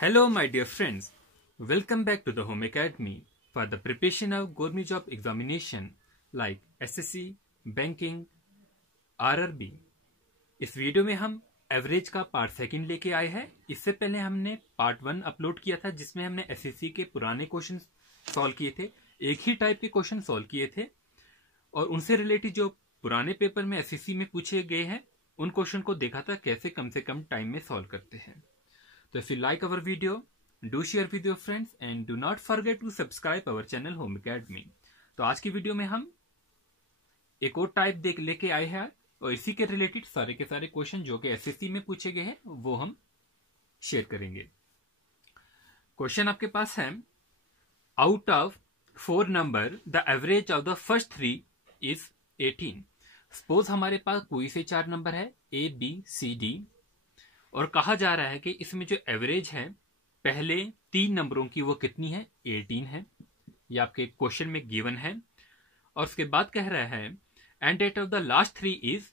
Hello, my dear friends. Welcome back to the Home Academy for the preparation of government job examination like SSC, Banking, RRB. इस video में हम average का part second लेके आए हैं। इससे पहले हमने पार्ट 1 अपलोड किया था जिसमें हमने एसएससी के पुराने क्वेश्चन सॉल्व किए थे। एक ही टाइप के क्वेश्चन सॉल्व किए थे और उनसे रिलेटेड जो पुराने पेपर में एसएससी में पूछे गए हैं उन क्वेश्चन को देखा था कैसे कम से कम टाइम में सॉल्व करते हैं। तो if you like our video, do share with your friends and do not forget to subscribe our channel Home Academy. तो आज की वीडियो में हम एक और टाइप लेके आए हैं और इसी के रिलेटेड सारे के सारे क्वेश्चन जो कि एसएससी में पूछे गए हैं वो हम शेयर करेंगे। क्वेश्चन आपके पास है, out of 4 number the average of the first 3 is 18। Suppose हमारे पास कोई से 4 नंबर है ए बी सी डी और कहा जा रहा है कि इसमें जो एवरेज है पहले 3 नंबरों की वो कितनी है, 18 है। ये आपके क्वेश्चन में गिवन है और उसके बाद कह रहा है end date of the last 3 is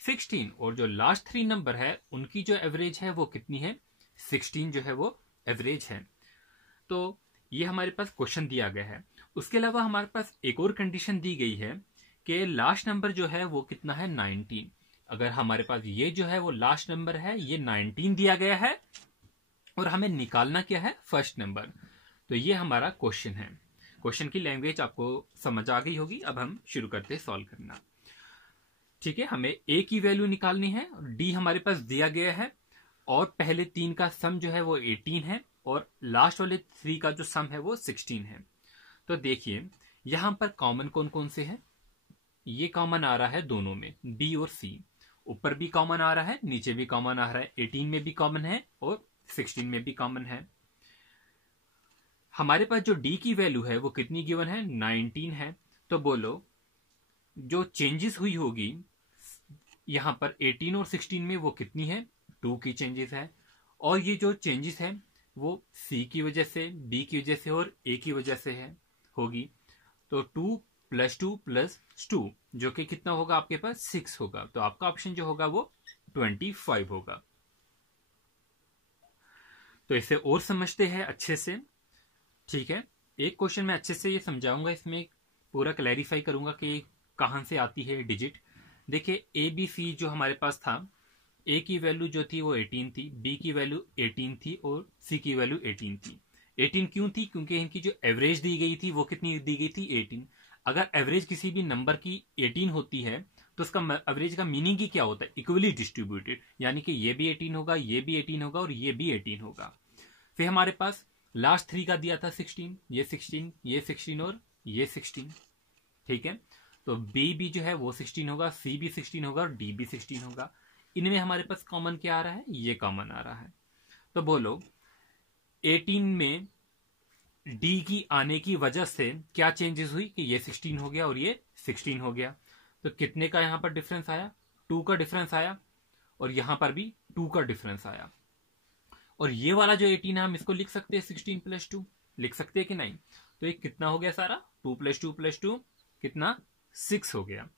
16 और जो लास्ट 3 नंबर है उनकी जो एवरेज है वो कितनी है, 16 जो है वो एवरेज है। तो ये हमारे पास क्वेश्चन दिया गया है। उसके अलावा हमारे पास एक और कंडीशन दी गई है कि लास्ट नंबर जो है वो कितना है, 19। अगर हमारे पास ये जो है वो लास्ट नंबर है, ये 19 दिया गया है और हमें निकालना क्या है, फर्स्ट नंबर। तो ये हमारा क्वेश्चन है। क्वेश्चन की लैंग्वेज आपको समझ आ गई होगी। अब हम शुरू करते हैं सॉल्व करना। ठीक है, हमें ए की वैल्यू निकालनी है, डी हमारे पास दिया गया है और पहले 3 का सम जो है वो 18 है और लास्ट वाले 3 का जो सम है वो 16 है। तो देखिए यहां पर कॉमन कौन कौन से हैं, ये कॉमन आ रहा है दोनों में, बी और सी। ऊपर भी कॉमन आ रहा है, नीचे भी कॉमन आ रहा है, 18 में भी कॉमन है और 16 में भी कॉमन है। हमारे पास जो डी की वैल्यू है वो कितनी गिवन है, 19 है। तो बोलो जो चेंजेस हुई होगी यहां पर 18 और 16 में वो कितनी है, 2 की चेंजेस है। और ये जो चेंजेस है वो सी की वजह से, बी की वजह से और ए की वजह से है होगी। तो 2 + 2 + 2 जो कि कितना होगा आपके पास, 6 होगा। तो आपका ऑप्शन जो होगा वो 25 होगा। तो इसे और समझते हैं अच्छे से। ठीक है, एक क्वेश्चन में अच्छे से ये समझाऊंगा, इसमें पूरा क्लैरिफाई करूंगा कि कहां से आती है डिजिट। देखिए ए बी सी जो हमारे पास था, ए की वैल्यू जो थी वो 18 थी, बी की वैल्यू 18 थी और सी की वैल्यू 18 थी। 18 क्यों थी, क्योंकि इनकी जो एवरेज दी गई थी वो कितनी दी गई थी, 18। अगर एवरेज किसी भी नंबर की 18 होती है तो उसका एवरेज का मीनिंग ही क्या होता है, इक्वली डिस्ट्रीब्यूटेड, यानी कि ये भी 18 होगा, ये भी 18 होगा और ये भी 18 होगा। फिर हमारे पास लास्ट 3 का दिया था 16, ये 16, ये 16 और ये 16। ठीक है, तो बी भी जो है वो 16 होगा, सी भी 16 होगा और डी भी 16 होगा। इनमें हमारे पास कॉमन क्या आ रहा है, ये कॉमन आ रहा है। तो बोलो 18 में डी की आने की वजह से क्या चेंजेस हुई कि ये 16 हो गया और ये 16 हो गया। तो कितने का यहां पर डिफरेंस आया, 2 का डिफरेंस आया और यहां पर भी 2 का डिफरेंस आया। और ये वाला जो 18 है हम इसको लिख सकते हैं 16 + 2, लिख सकते हैं कि नहीं। तो ये कितना हो गया सारा, 2 + 2 + 2 कितना, 6 हो गया।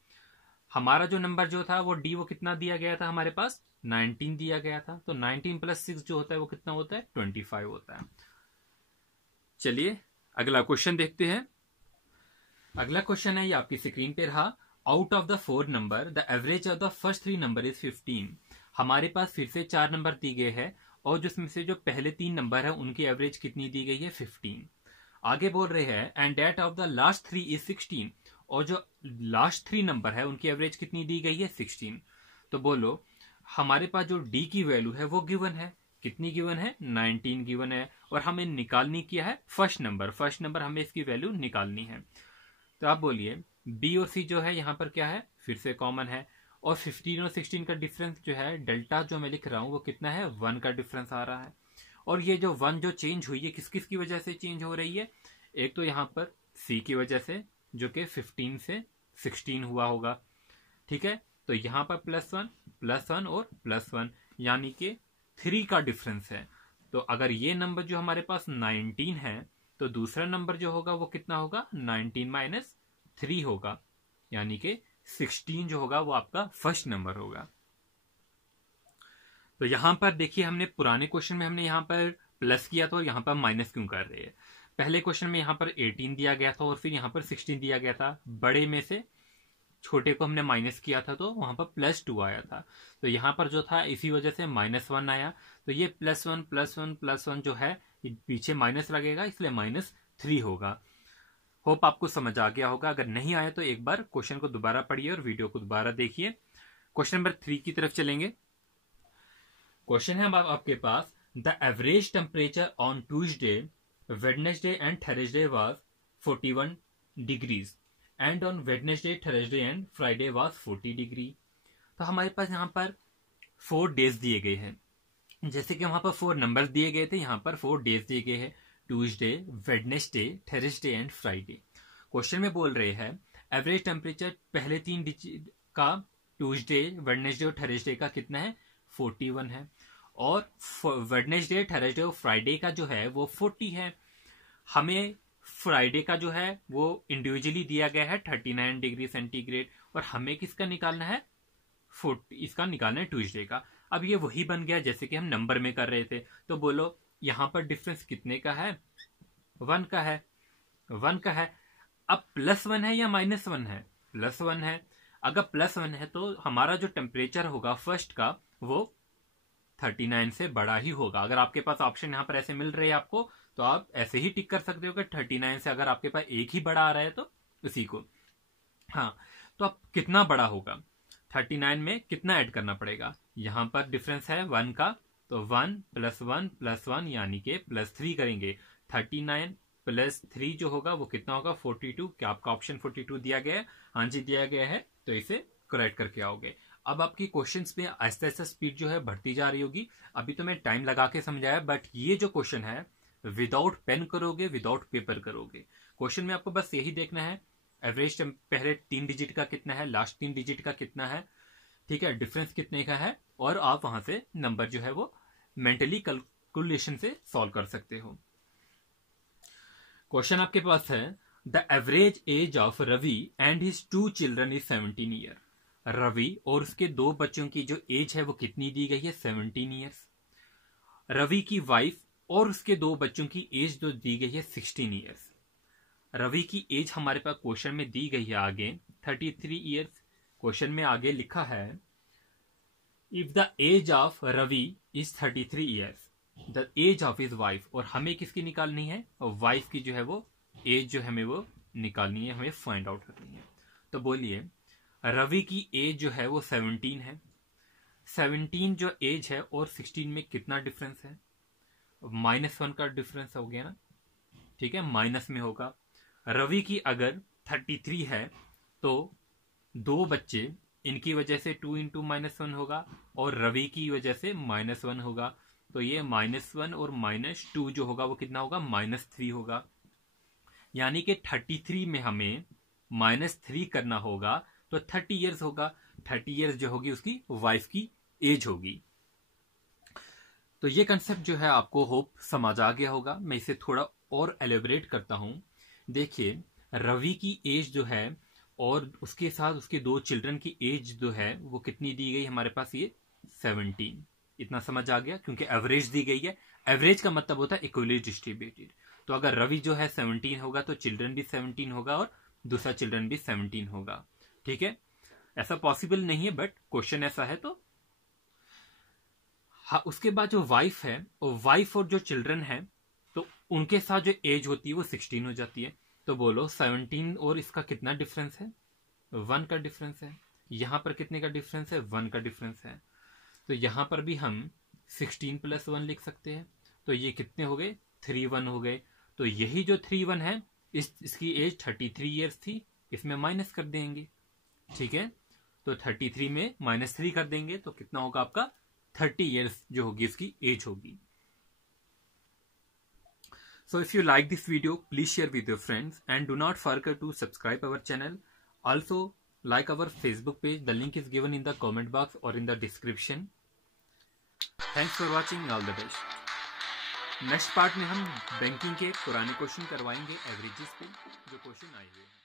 हमारा जो नंबर जो था वो डी वो कितना दिया गया था, हमारे पास 19 दिया गया था। तो 19 + 6 जो होता है वो कितना होता है, 25 होता है। चलिए अगला क्वेश्चन देखते हैं। अगला क्वेश्चन है, ये आपकी स्क्रीन पे रहा, out of the 4 number the average of the first 3 number is 15। हमारे पास फिर से 4 नंबर दी गए हैं और जिसमें से जो पहले 3 नंबर है उनकी एवरेज कितनी दी गई है, 15। आगे बोल रहे हैं end date of the last 3 is 16 और जो लास्ट 3 नंबर है उनकी एवरेज कितनी दी गई है, 16। तो बोलो हमारे पास जो डी की वैल्यू है वो गिवन है, कितनी गिवन है, 19 गिवन है और हमें निकालनी क्या है, फर्स्ट नंबर। फर्स्ट नंबर हमें इसकी वैल्यू निकालनी है। तो आप बोलिए बी और सी जो है यहां पर क्या है, फिर से कॉमन है और 15 और 16 का डिफरेंस जो है, डेल्टा जो मैं लिख रहा हूं वो कितना है, 1 का डिफरेंस आ रहा है। और ये जो 1 जो चेंज हुई है किस किस की वजह से चेंज हो रही है, एक तो यहां पर सी की वजह से जो कि 15 से 16 हुआ होगा। ठीक है, तो यहां पर +1 और +1 यानी कि 3 का डिफरेंस है। तो अगर ये नंबर जो हमारे पास 19 है तो दूसरा नंबर जो होगा वो कितना होगा, 19 - 3 होगा, यानी कि 16 जो होगा वो आपका फर्स्ट नंबर होगा। तो यहां पर देखिए हमने पुराने क्वेश्चन में हमने यहां पर प्लस किया तो यहाँ पर माइनस क्यों कर रहे हैं। पहले क्वेश्चन में यहाँ पर 18 दिया गया था और फिर यहाँ पर 16 दिया गया था, बड़े में से छोटे को हमने माइनस किया था तो वहां पर +2 आया था, तो यहाँ पर जो था इसी वजह से -1 आया। तो ये +1 +1 +1 जो है पीछे माइनस लगेगा, इसलिए -3 होगा। होप आपको समझ आ गया होगा। अगर नहीं आया तो एक बार क्वेश्चन को दोबारा पढ़िए और वीडियो को दोबारा देखिए। क्वेश्चन नंबर 3 की तरफ चलेंगे। क्वेश्चन है आपके पास, the average temperature on Tuesday, Wednesday and Thursday was 41 degrees and on Wednesday, Thursday and Friday was 40 degree. तो हमारे पास यहाँ पर 4 डेज दिए गए हैं, जैसे कि वहां पर 4 नंबर दिए गए थे, यहाँ पर 4 डेज दिए गए हैं, Tuesday, Wednesday, Thursday and Friday. Question में बोल रहे हैं एवरेज टेम्परेचर पहले 3 डिजिट का ट्यूसडे, वेडनेसडे और थर्सडे का कितना है, 41 है, और वेडनेसडे, थर्सडे और फ्राइडे का जो है वो 40 है। हमें फ्राइडे का जो है वो इंडिविजुअली दिया गया है 39 डिग्री सेंटीग्रेड, और हमें किसका निकालना है, 40, इसका निकालना है ट्यूसडे का। अब ये वही बन गया जैसे कि हम नंबर में कर रहे थे। तो बोलो यहां पर डिफरेंस कितने का है, 1 का है, 1 का है। अब +1 है या -1 है, +1 है। अगर +1 है तो हमारा जो टेम्परेचर होगा फर्स्ट का वो 39 से बड़ा ही होगा। अगर आपके पास ऑप्शन यहाँ पर ऐसे मिल रहे हैं आपको, तो आप ऐसे ही टिक कर सकते हो कि 39 से अगर आपके पास एक ही बड़ा आ रहा है तो उसी को। हाँ, तो अब कितना बड़ा होगा, 39 में कितना ऐड करना पड़ेगा, यहां पर डिफरेंस है 1 का, तो 1 + 1 + 1 यानी कि +3 करेंगे। 39 + 3 जो होगा वो कितना होगा, 42। क्या आपका ऑप्शन 42 दिया गया है, हाँ जी दिया गया है, तो इसे करेक्ट करके आओगे। अब आपकी क्वेश्चंस में आहिस्ता आहिस्ता स्पीड जो है बढ़ती जा रही होगी। अभी तो मैं टाइम लगा के समझाया, बट ये जो क्वेश्चन है विदाउट पेन करोगे, विदाउट पेपर करोगे। क्वेश्चन में आपको बस यही देखना है एवरेज पहले 3 डिजिट का कितना है, लास्ट 3 डिजिट का कितना है, ठीक है, डिफरेंस कितने का है, और आप वहां से नंबर जो है वो मेंटली कैलकुलेशन से सॉल्व कर सकते हो। क्वेश्चन आपके पास है, the average age of Ravi and his 2 children is 17 year. Ravi और उसके 2 बच्चों की जो एज है वो कितनी दी गई है, 17 ईयर्स। रवि की वाइफ और उसके 2 बच्चों की एज जो दी गई है 16 ईयर्स। रवि की एज हमारे पास क्वेश्चन में दी गई है आगे 33 ईयर्स। क्वेश्चन में आगे लिखा है if the age of Ravi is 33 years, the age of his wife, और हमें किसकी निकालनी है, और वाइफ की जो है वो एज जो हमें वो निकालनी है, हमें फाइंड आउट करनी है। तो बोलिए रवि की एज जो है वो 17 है, 17 जो एज है और 16 में कितना डिफरेंस है, -1 का डिफरेंस हो गया ना, ठीक है, माइनस में होगा। रवि की अगर 33 है तो 2 बच्चे, इनकी वजह से 2 × -1 होगा, और रवि की वजह से -1 होगा, तो ये -1 और -2 जो होगा वो कितना होगा, -3 होगा। यानी कि 33 में हमें -3 करना होगा, तो 30 ईयर्स होगा। 30 ईयर्स जो होगी उसकी वाइफ की एज होगी। तो ये कंसेप्ट जो है आपको होप समझ आ गया होगा। मैं इसे थोड़ा और एलेबरेट करता हूं। देखिए रवि की एज जो है और उसके साथ उसके 2 चिल्ड्रन की एज जो है वो कितनी दी गई हमारे पास, ये 17। इतना समझ आ गया, क्योंकि एवरेज दी गई है। एवरेज का मतलब होता है इक्वली डिस्ट्रीब्यूटेड। तो अगर रवि जो है 17 होगा तो चिल्ड्रन भी 17 होगा और दूसरा चिल्ड्रन भी 17 होगा, ठीक है। ऐसा पॉसिबल नहीं है, बट क्वेश्चन ऐसा है। तो हाँ, उसके बाद जो वाइफ है, और वाइफ और जो चिल्ड्रन है, तो उनके साथ जो एज होती है वो 16 हो जाती है। तो बोलो 17 और इसका कितना डिफरेंस है, 1 का डिफरेंस है। यहां पर कितने का डिफरेंस है, 1 का डिफरेंस है। तो यहां पर भी हम 16 + 1 लिख सकते हैं। तो ये कितने हो गए, 3 1 हो गए। तो यही जो 3 1 है, इसकी एज 33 ईयर्स थी, इसमें माइनस कर देंगे, ठीक है। तो 33 में -3 कर देंगे तो कितना होगा आपका, 30 ईयर्स जो होगी उसकी एज होगी। So if you like this video, please share with your friends and do not forget to subscribe our channel. Also like our Facebook page. The link is given in the comment box or in the description. Thanks for watching. All the best. Next part में हम banking के पुराने question करवाएंगे averages पे, जो question आए हुए हैं।